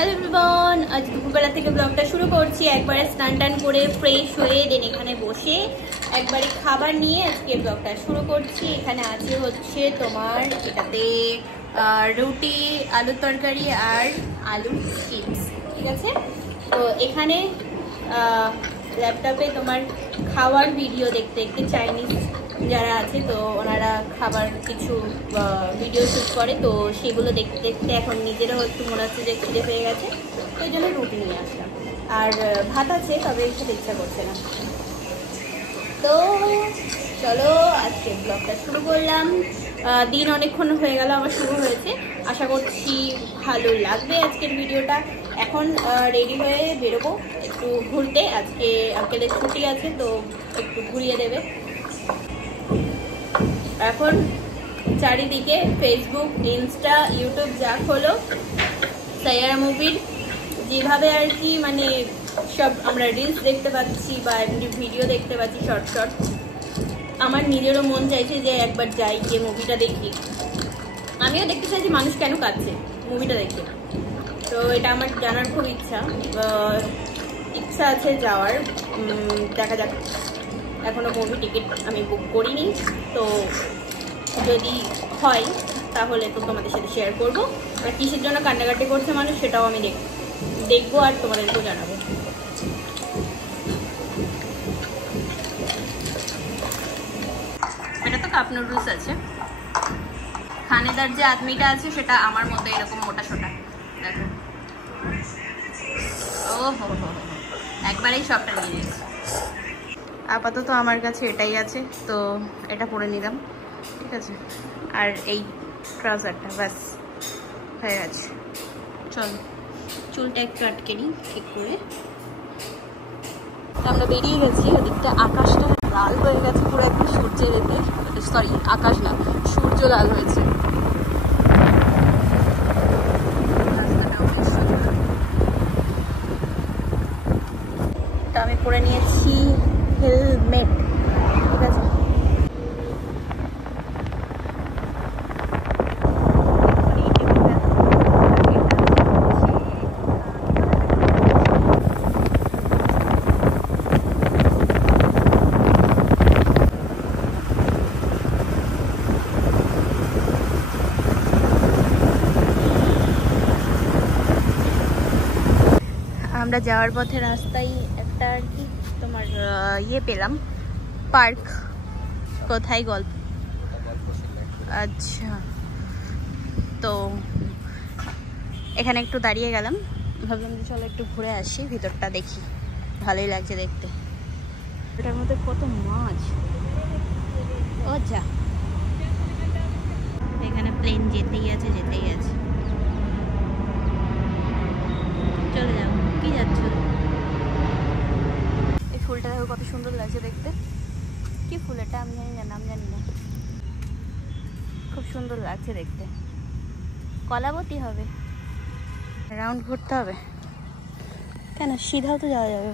Hello everyone, আজ দুপুরবেলা থেকে ব্লগটা শুরু করছি। একবারে স্নান টান করে ফ্রেশ হয়ে দেন এখানে বসে একবারে খাবার নিয়ে আজকে ব্লগটা শুরু করছি। এখানে আছে হচ্ছে তোমার এটাতে রুটি, আলুর তরকারি আর আলুর চিপস, ঠিক আছে। তো এখানে ল্যাপটপে তোমার খাওয়ার ভিডিও দেখতে দেখতে চাইনিজ যারা আছে তো ওনারা খাবার কিছু ভিডিও শ্যুট করে, তো সেগুলো দেখতে দেখতে এখন নিজেরাও একটু মনে হচ্ছে যে খিদে পেয়ে গেছে, তো ওই জন্য রুটি নিয়ে আসলাম। আর ভাত আছে, তবে খেতে ইচ্ছা করছে না। তো চলো আজকে ব্লগটা শুরু করলাম। দিন অনেকক্ষণ হয়ে গেল আমার শুরু হয়েছে, আশা করছি ভালো লাগবে আজকের ভিডিওটা। এখন রেডি হয়ে বেরোবো একটু ঘুরতে, আজকে আঙ্কেলের ছুটি আছে তো একটু ঘুরিয়ে দেবে। এখন চারিদিকে ফেসবুক, ইনস্টা, ইউটিউব যা খোলো সাইয়ারা মুভির যেভাবে আর কি মানে সব আমরা রিলস দেখতে পাচ্ছি বা এমনি ভিডিও দেখতে পাচ্ছি শর্ট শর্ট। আমার নিজেরও মন চাইছে যে একবার যাই, গিয়ে মুভিটা দেখি। আমিও দেখতে চাইছি মানুষ কেন কাঁদছে মুভিটা দেখে, তো এটা আমার জানার খুব ইচ্ছা আছে যাওয়ার। দেখা যাক, এখনো মুভি টিকিট আমি বুক করিনি, তো যদি হয় তাহলে তো তোমাদের সাথে শেয়ার করবো। আর কিসের জন্য কান্নাকাটি করছে মানুষ সেটাও আমি দেখবো আর তোমাদেরকেও জানাবো। এটা তো কাপ নুডলস আছে। খানেদার যে আদমিটা আছে সেটা আমার মতো এরকম মোটা সোটা, দেখো। ও হো হো, একবারেই সবটা নিয়ে নিয়েছি। আপাতত আমার কাছে এটাই আছে, তো এটা পরে নিলাম, ঠিক আছে। আর এই ট্রাউজারটা ব্যাস হয়ে গেছে। চল চুলটা একটু আটকে নিই ঠিক করে। আমরা বেরিয়ে গেছি, ওদিকটা আকাশটা লাল হয়ে গেছে পুরো একদম সূর্যের এতে, সরি আকাশ না, সূর্য লাল হয়েছে। তো আমি পরে নিয়েছি হেলমেট, ঠিক আছে। আমরা যাওয়ার পথে রাস্তায় একটা আর কি তোমার ইয়ে পেলাম, পার্ক। কোথায়? গল্প, আচ্ছা। তো এখানে একটু দাঁড়িয়ে গেলাম, ভাবলাম যে চলো একটু ঘুরে আসি, ভিতরটা দেখি, ভালোই লাগছে দেখতে। এটার মধ্যে কত মাছ, ও যা। এখানে প্লেন যেতেই আছে যেতেই আছে। চলে যাও, কি যাচ্ছ? এই ফুলটা দেখো কত সুন্দর লাগছে দেখতে। কি ফুল এটা আমি জানি না, নাম জানি না, খুব সুন্দর লাগছে দেখতে। কলাবতী হবে, রাউন্ড ঘুরতে হবে কেন? সিধাও তো যাওয়া যাবে,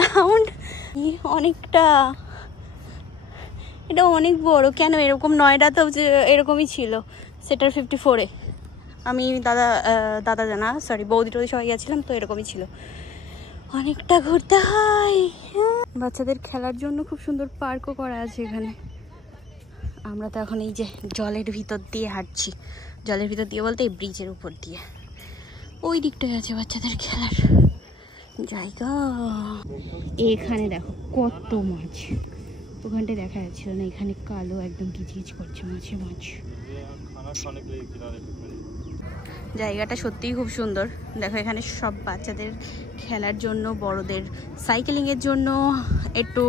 রাউন্ড অনেকটা, এটা অনেক বড়। কেন এরকম? নয়ডাতেও যে এরকমই ছিল, সেক্টর 54-এ। আমি দাদা জানা সরি বৌদি টৌদি সবাই গেছিলাম, তো এরকমই ছিল। অনেকটা ঘুরতে হয়। বাচ্চাদের খেলার জন্য খুব সুন্দর পার্কও করা আছে এখানে। আমরা তো এখন এই যে জলের ভিতর দিয়ে হাঁটছি, জলের ভিতর দিয়ে বলতে এই ব্রিজের উপর দিয়ে। ওই দিকটায় আছে বাচ্চাদের খেলার জায়গা। এখানে দেখো কত মাছ, ওখানটায় দেখা যাচ্ছিল না, এখানে কালো একদম কিচকিচ করছে মাছে মাছ। জায়গাটা সত্যিই খুব সুন্দর। দেখো এখানে সব বাচ্চাদের খেলার জন্য, বড়দের সাইকেলিংয়ের জন্য, একটু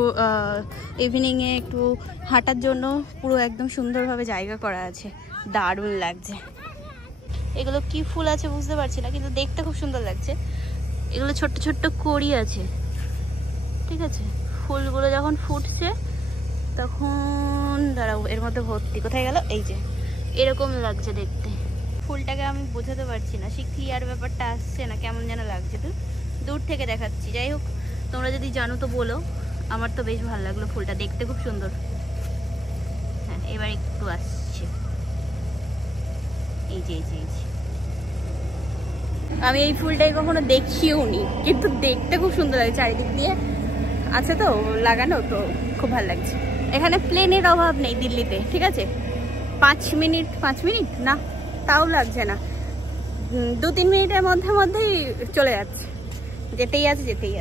ইভিনিংয়ে একটু হাঁটার জন্য পুরো একদম সুন্দরভাবে জায়গা করা আছে, দারুণ লাগছে। এগুলো কি ফুল আছে বুঝতে পারছি না, কিন্তু দেখতে খুব সুন্দর লাগছে। এগুলো ছোট্ট ছোট্ট কড়ি আছে, ঠিক আছে। ফুলগুলো যখন ফুটছে তখন দাঁড়াও, এর মধ্যে ভর্তি। কোথায় গেল? এই যে এরকম লাগছে দেখতে। ফুলটাকে আমি বোঝাতে পারছি না, সেই ক্লিয়ার ব্যাপারটা আসছে না, কেমন যেন লাগছে। তো দূর থেকে দেখাচ্ছি, যাই হোক তোমরা যদি জানো তো বলো। আমার তো বেশ ভালো লাগলো, ফুলটা দেখতে খুব সুন্দর। হ্যাঁ এবার একটু আসছে, এই যে এই যে এই যে আমি এই ফুলটাই কখনো দেখিও নি, কিন্তু দেখতে খুব সুন্দর লাগে। চারিদিক দিয়ে আছে তো লাগানো, তো খুব ভালো লাগছে। এখানে প্লেনের অভাব নেই দিল্লিতে, ঠিক আছে? 5 মিনিট না, তাও লাগছে না, 2-3 মিনিটের মধ্যেই চলে যাচ্ছে। যেতেই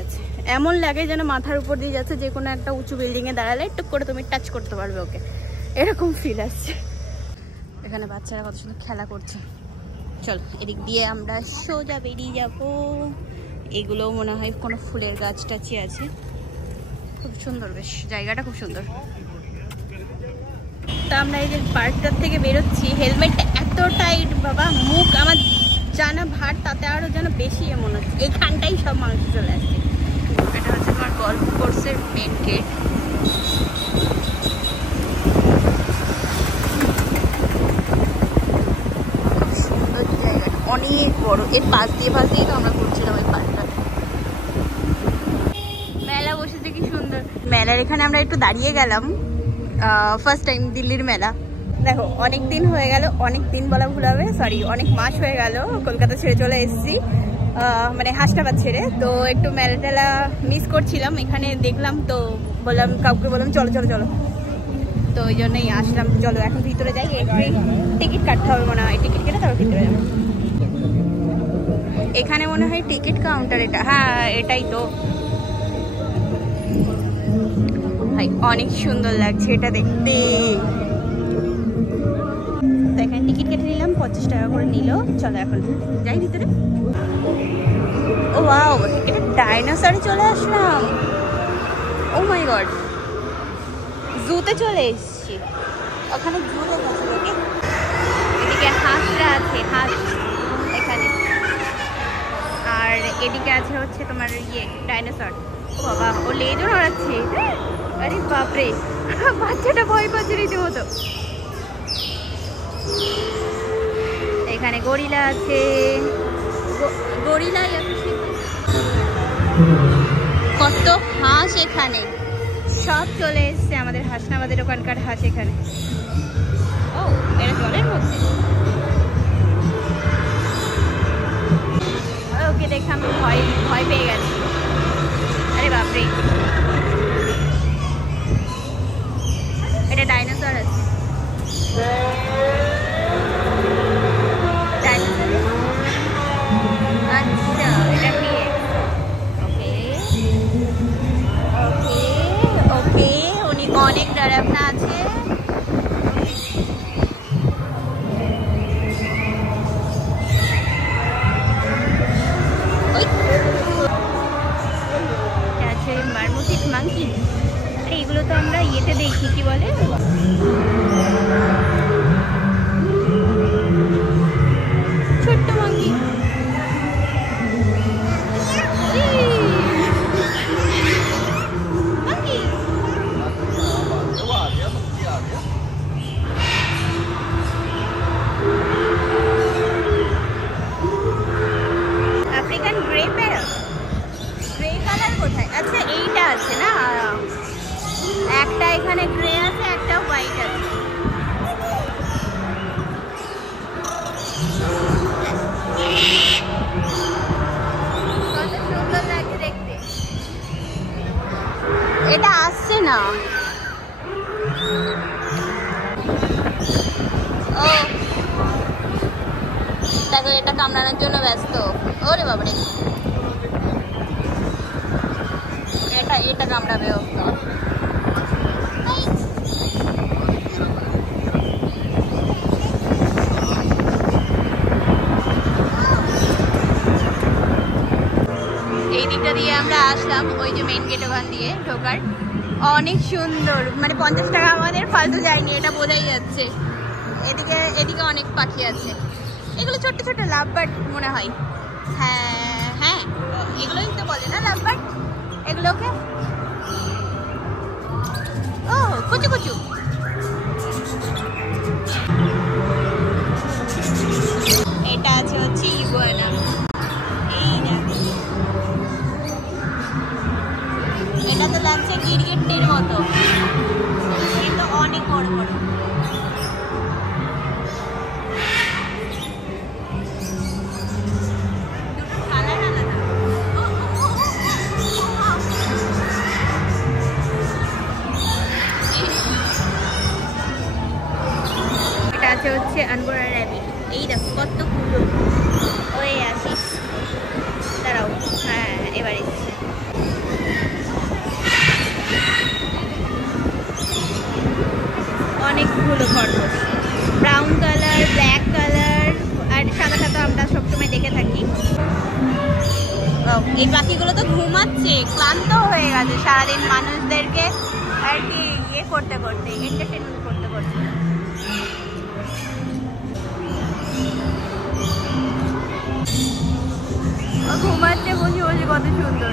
আছে। এমন লাগে যেন মাথার উপর দিয়ে যাচ্ছে, যে কোনো একটা উঁচু বিল্ডিংয়ে দাঁড়ালে টুক করে তুমি টাচ করতে পারবে ওকে, এরকম ফিল আসছে। এখানে বাচ্চারা কত সুন্দর খেলা করছে। চলো এদিক দিয়ে আমরা সোজা বেরিয়ে যাবো। এগুলোও মনে হয় কোনো ফুলের গাছ টাছি আছে। খুব সুন্দর, বেশ জায়গাটা খুব সুন্দর। তা আমরা এই যে পার্কটার থেকে বেরোচ্ছি, হেলমেটটা এত টাইট বাবা, মুখ আমার জানা ভার তাতে আরও যেন বেশি মনে হচ্ছে। এইখানটাই সব মানুষ চলে আসছে। এটা হচ্ছে আমার গল্ফ কোর্সের মেন গেট। খুব সুন্দর জায়গাটা, অনেক বড়। এর পাশ দিয়ে তো আমরা ঘুরছিলাম ওই পার্কটা। মেলা বসেছে কি সুন্দর। মেলার এখানে আমরা একটু দাঁড়িয়ে গেলাম, ফার্স্ট টাইম দিল্লির মেলা। দেখো অনেক দিন হয়ে গেল, অনেক দিন বলা ভুল হবে, সরি অনেক মাস হয়ে গেল কলকাতা ছেড়ে চলে এসেছি, মানে হাসনাবাদ ছেড়ে। তো একটু মেলা টেলা মিস করছিলাম, এখানে দেখলাম তো বললাম, কাউকে বললাম চলো চলো চলো, তো ওই জন্যই আসলাম। চলো এখন ভিতরে যাই, টিকিট কাটতে হবে মনে হয়, টিকিট কেটে তারপর ভিতরে যাবো। এখানে মনে হয় টিকিট কাউন্টার এটা, হ্যাঁ এটাই তো। ভাই অনেক সুন্দর লাগছে এটা দেখতে। তো এখানে টিকিট কেটে নিলাম, 50 টাকা করে নিল। চলো এখন যাই ভিতরে। ও ওয়াও, এটা ডাইনোসরে চলে আসলাম। ও মাই গড, জুতে চলে এসেছি। ওখানে জুতে আছে ওকে, এদিকে হাঁসরা আছে, হাঁস এখানে, আর এদিকে আছে হচ্ছে তোমার ডাইনোসর। ও বাবা, ও লেজও নড়াচ্ছে। আরে বাপরে, বাচ্চাটা ভয় পাচ্ছে রীতিমতো। এখানে গরিলা আছে, গরিলাই আছে, কত হাঁস এখানে, সব চলে এসছে আমাদের হাসনাবাদের ওখানকার হাঁস এখানে। ও এটা জলের মধ্যে, ওকে দেখে আমি ভয় পেয়ে গেছি। আরে বাপরে, এটা ডাইনোসর আছে। আচ্ছা এটা কি? ওকে ওকে ওকে, উনি অনেক ডরাবনা আছে। আছে মারমুটিক মাংকি। আরে এগুলো তো আমরা ইয়েতে দেখি, কি বলে, ছোট্ট monkey. African grey parrot, grey colour কোথায়? আচ্ছা এইটা আছে না, একটা এখানে গ্রে আছে, একটা হোয়াইট আছে। কত সুন্দর লাগছে দেখতে। এটা আসছে না, ও দেখো এটা কামড়ানোর জন্য ব্যস্ত। ওরে বাবারে, এটা কামড়াবে ও। এই দিকটা দিয়ে আমরা আসলাম, ওই যে মেইন গেট ওখান দিয়ে ঢোকার। অনেক সুন্দর, মানে 50 টাকা আমাদের ফালতু যায়নি, এটা বোঝাই যাচ্ছে। এদিকে অনেক পাখি আছে, এগুলো ছোট্ট ছোট্ট লাভ বার্ড মনে হয়। হ্যাঁ হ্যাঁ, এগুলোই তো বলে না লাভ বার্ড এগুলোকে। ও কুচু কুচু, এটা আছে হচ্ছে ইগুয়ানা। এই দেখো, এটা তো লাগছে গিরগিটির মতো, কিন্তু অনেক বড় বড়। আছে হচ্ছে আনগোরা র্যাবিট। এই দেখো কতগুলো। ওই আসিস, দাঁড়াও, হ্যাঁ এবার এসছে। অনেকগুলো খরগোশ, ব্রাউন কালার, ব্ল্যাক কালার আর সাদা সাদা আমরা সবসময় দেখে থাকি। এই পাখিগুলো তো ঘুমাচ্ছে, ক্লান্ত হয়ে গেছে সারাদিন মানুষদেরকে আর কি ইয়ে করতে করতে, এন্টারটেনমেন্ট করতে করতে। ঘুমাচ্ছে বসে বসে, কত সুন্দর।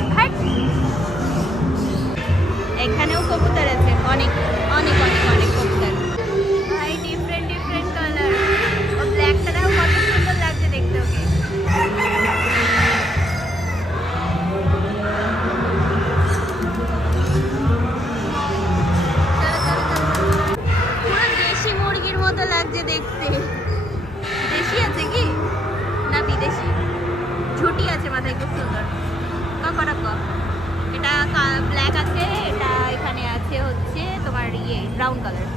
এখানেও কবুতর আছে, অনেক অনেক অনেক অনেক কবুতর। ভাই ডিফারেন্ট ডিফারেন্ট কালার। ও ব্ল্যাকটা দেখো কত সুন্দর লাগছে দেখতে ওকে। পুরো দেশি মুরগির মতো লাগছে দেখতে। দেশি আছে কি না বিদেশি? ঝুটি আছে মাথায়, খুব সুন্দর। কটা এটা ব্ল্যাক আছে, এটা এখানে আছে হচ্ছে তোমার ইয়ে ব্রাউন কালার।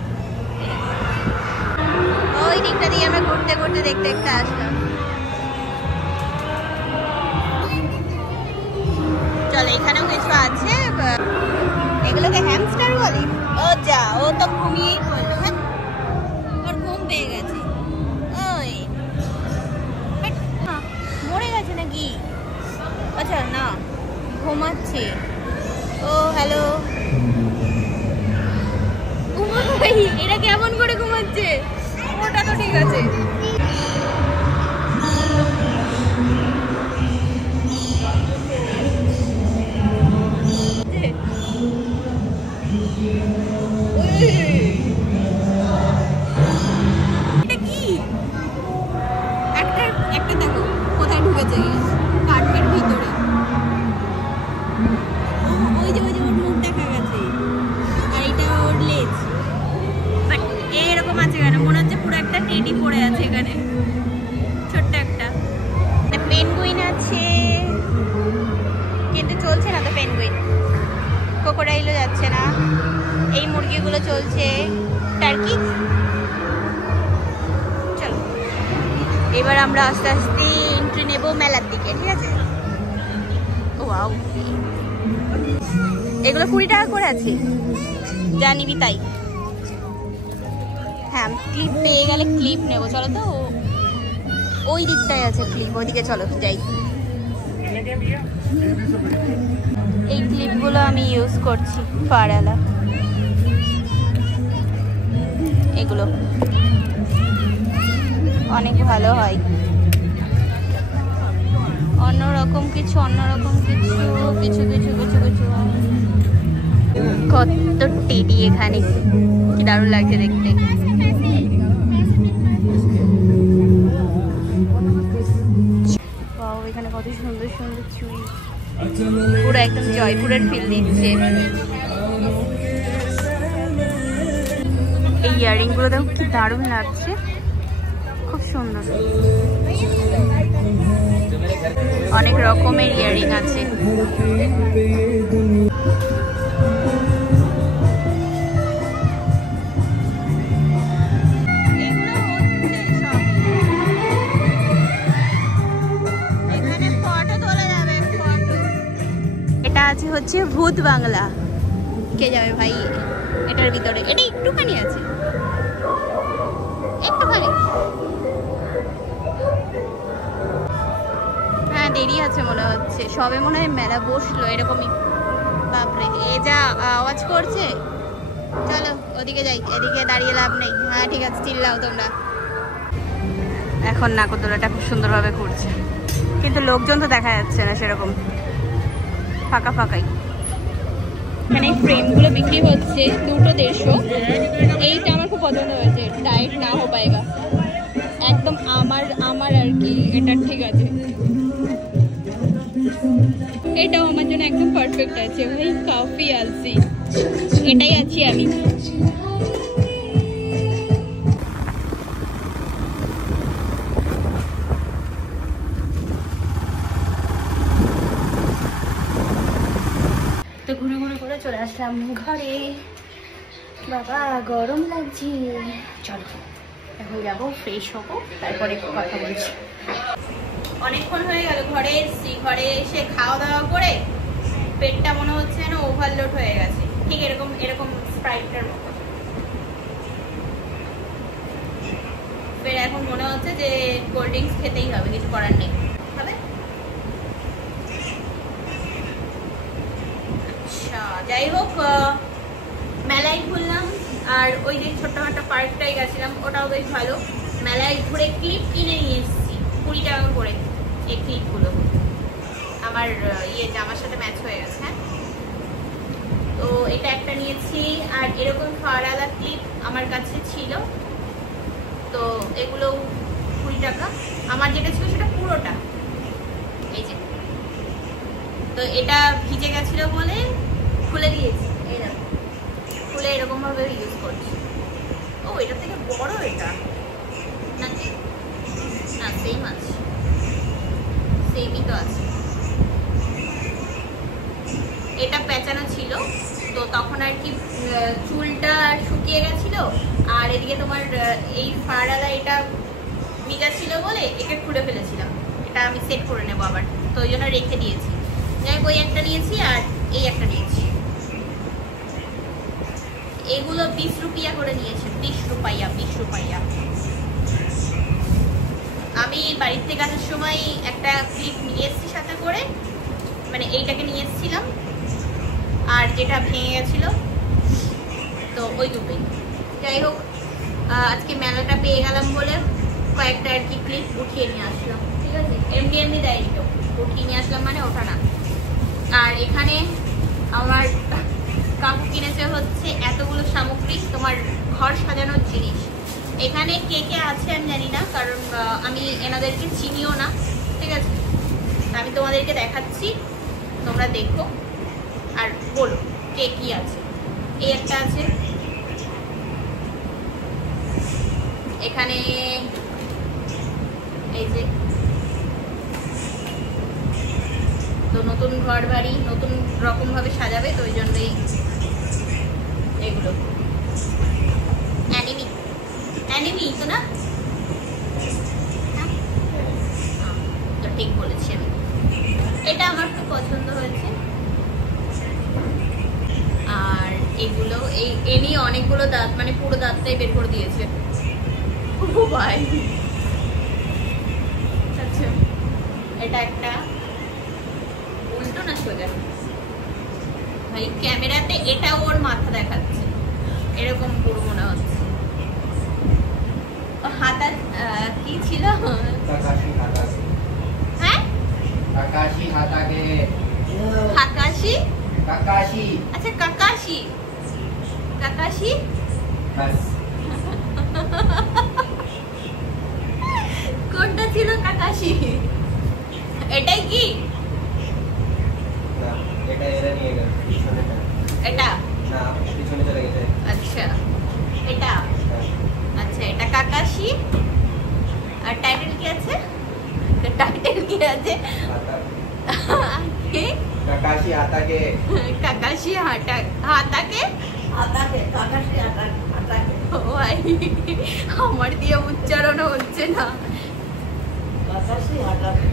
ওই দিকটা দিয়ে আমরা ঘুরতে ঘুরতে দেখতে দেখতে আসলাম। চলো এখানেও কিছু আছে, এগুলোকে হ্যামস্টার বলে। ও যা, ও তো ঘুমিয়েই পড়লো। হ্যাঁ ওর ঘুম পেয়ে গেছে। ওই মরে গেছে নাকি? আচ্ছা না, ঘুমাচ্ছে। ও হ্যালো, এটা কেমন করে ঘুমাচ্ছে? ওটা তো ঠিক আছে। এটা কি? একটা একটা দেখো কোথায় ঢুকেছে, কাঠের ভিতরে। ওই যে ওর মুখ দেখা গেছে, আর এটা ওর লেজ। বাট এরকম আছে কেন? মনে হচ্ছে পুরো একটা টেডি পড়ে আছে এখানে, ছোট্ট একটা। পেনগুইন আছে কিন্তু চলছে না তো পেনগুইন। ক্রোকোডাইলও যাচ্ছে না। এই মুরগিগুলো চলছে, টার্কি। চলো এবার আমরা আস্তে আস্তে এন্ট্রি নেব মেলার দিকে, ঠিক আছে? ওয়াও, এগুলো 20 টাকা করে আছে, যা নিবি তাই। হ্যাঁ ক্লিপ পেয়ে গেলে ক্লিপ নেবো। চলো তো, ওই দিকটায় আছে ক্লিপ, ওইদিকে চলো যাই। এই ক্লিপগুলো আমি ইউজ করছি, ফারওয়ালা। এগুলো অনেক ভালো হয়। অন্যরকম কিছু কিছু কিছু কিছু কিছু কত টেডি এখানে, কি দারুণ লাগছে দেখতে। এখানে কত সুন্দর সুন্দর চুড়ি, পুরো একদম জয়পুরের ফিল দিচ্ছে। এই ইয়াররিং গুলো দেখো কি দারুণ লাগছে, খুব সুন্দর। অনেক রকমের ইয়াররিং আছে। এটা আছে হচ্ছে ভূত বাংলা। কে যাবে ভাই এটার ভিতরে? এটা একটুখানি আছে, একটুখানি। হ্যাঁ দেরি আছে মনে হচ্ছে, সবে মনে হয় মেলা বসলো এরকমই। বাপরে এ যা আওয়াজ করছে। চলো ওদিকে যাই, এদিকে দাঁড়িয়ে লাভ নেই। হ্যাঁ ঠিক আছে, চিল্লাও তোমরা। এখন নাগরদোলাটা খুব সুন্দরভাবে ঘুরছে, কিন্তু লোকজন তো দেখা যাচ্ছে না সেরকম, ফাঁকা ফাঁকাই। এখানে ফ্রেমগুলো বিক্রি হচ্ছে 200-150। এইটা আমার খুব পছন্দ হয়েছে, টাইট না হো পায়েগা, একদম আমার আর কি, এটা ঠিক আছে। এটাও আমার জন্য একদম পারফেক্ট আছে ভাই, কাফি আলসি, এটাই আছি আমি। তো ঘুরে ঘুরে করে চলে আসলাম ঘরে। বাবা গরম লাগছে, চলো এখন যাবো, ফ্রেশ হবো, তারপরে কথা বলছি। অনেকক্ষণ হয়ে গেল ঘরে এসেছি, ঘরে এসে খাওয়া দাওয়া করে পেটটা মনে হচ্ছে যেন ওভারলোড হয়ে গেছে, ঠিক এরকম এরকম স্প্রাইটটার মতো। ফের এখন মনে হচ্ছে যে কোল্ড ড্রিঙ্কস খেতেই হবে, কিছু করার নেই। হবে আচ্ছা, যাই হোক, মেলায় ঘুরলাম আর ওই যে ছোট্টখাটো পার্কটাই গেছিলাম, ওটাও বেশ ভালো। মেলায় ঘুরে ক্লিপ কিনে নিয়ে এসেছি 20 টাকা করে। এই ক্লিপগুলো আমার জামার সাথে ম্যাচ হয়ে গেছে। হ্যাঁ, তো এটা একটা নিয়েছি, আর এরকম ফারালা ক্লিপ আমার কাছে ছিল, তো এগুলো 20 টাকা। আমার যেটা ছিল সেটা পুরোটা, এই যে, তো এটা ভিজে গেছিল বলে খুলে দিয়েছি, এই দেখো খুলে এরকম ভাবে ইউজ করছি। ও, এটা থেকে বড় এটা না, না সেম আছে, সেমই তো আছে। এটা পেঁচানো ছিল, তো তখন আর কি চুলটা শুকিয়ে গেছিল, আর এদিকে তোমার এই ফাড়ালা এটা ভিজা ছিল বলে এটা খুলে ফেলেছিলাম। এটা আমি সেট করে নেবো আবার, তো ওই জন্য রেখে দিয়েছি। যাই হোক, ওই একটা নিয়েছি আর এই একটা নিয়েছি। এগুলো 20 রুপিয়া করে নিয়েছে, 20 রুপাইয়া 20 রুপাইয়া। আমি বাড়ির থেকে আসার সময় একটা ক্লিপ নিয়ে এসেছি সাথে করে, মানে এইটাকে নিয়ে এসেছিলাম আর যেটা ভেঙে গেছিল, তো ওই দুটোই। যাই হোক, আজকে মেলাটা পেয়ে গেলাম বলে কয়েকটা আর কি ক্লিপ উঠিয়ে নিয়ে আসলাম, ঠিক আছে? এমনি এমনি দেয়নি তো, উঠিয়ে নিয়ে আসলাম মানে ওটা না। আর এখানে আমার কাকু কিনেছে হচ্ছে এতগুলো সামগ্রী, তোমার ঘর সাজানোর জিনিস। এখানে কে কে আছে আমি জানি না, কারণ আমি এনাদেরকে চিনিও না, ঠিক আছে? আমি তোমাদেরকে দেখাচ্ছি, তোমরা দেখো আর বলো কে কি আছে। এই একটা আছে, এখানে এই যে, তো নতুন ঘর বাড়ি নতুন রকম ভাবে সাজাবে, তো ওই জন্যই এগুলো। অ্যানিমি অ্যানিমি তো না, তো ঠিক বলেছি আমি। এটা আমার খুব পছন্দ হয়েছে। আর এগুলো এই নিয়ে অনেকগুলো দাঁত, মানে পুরো দাঁতটাই বের করে দিয়েছে। ও ভাই, আচ্ছা এটা একটা উল্টো না সোজা ভাই, ক্যামেরাতে এটা ওর মাথা দেখাচ্ছে, এরকম পুরো মনে হচ্ছে। হাতা কি ছিল? হ্যাঁ, কাকাশি হাতাকে, কাকাশি কাকাশি, আচ্ছা কাকাশি কাকাশি, কোনটা ছিল কাকাশি? এটাই কি? এটা এরা নিয়ে গেল পিছনে, এটা না পিছনে চলে গেছে। আচ্ছা এটা, আচ্ছা এটা কাকাশি। আর টাইটেল কি আছে? টাইটেল কি আছে? Kakashi Hatake, Kakashi Hatake, Hatake Kakashi Hatake. ও ভাই, আমার দিয়ে উচ্চারণ হচ্ছে না, কাকাশি হাতাকে।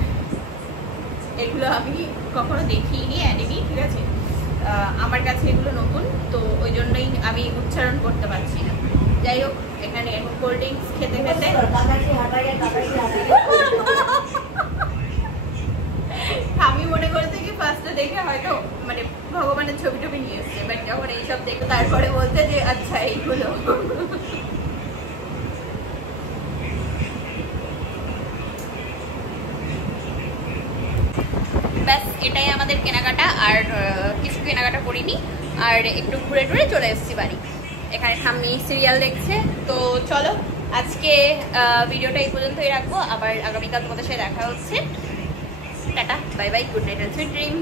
এগুলো আমি কখনো দেখিনি অ্যানিমি, ঠিক আছে? আমার কাছে এগুলো নতুন, তো ওই জন্যই আমি উচ্চারণ করতে পারছি না। যাই হোক, এখানে এখন কোল্ড ড্রিঙ্কস খেতে খেতে আমি মনে করছি কি ফার্স্টে দেখে হয়তো মানে ভগবানের ছবি টবি নিয়ে এসছে, বাট যখন এইসব দেখে তারপরে বলতে যে আচ্ছা এইগুলো। ব্যাস, এটাই আমাদের কেনাকাটা, আর কিছু কেনাকাটা করিনি, আর একটু ঘুরে টুরে চলে এসেছি বাড়ি। এখানে ঠাম্মি সিরিয়াল দেখছে। তো চলো, আজকে ভিডিওটা এই পর্যন্তই রাখবো, আবার আগামীকাল তোমাদের সাথে দেখা হচ্ছে। Tata, bye bye, good night and sweet dream.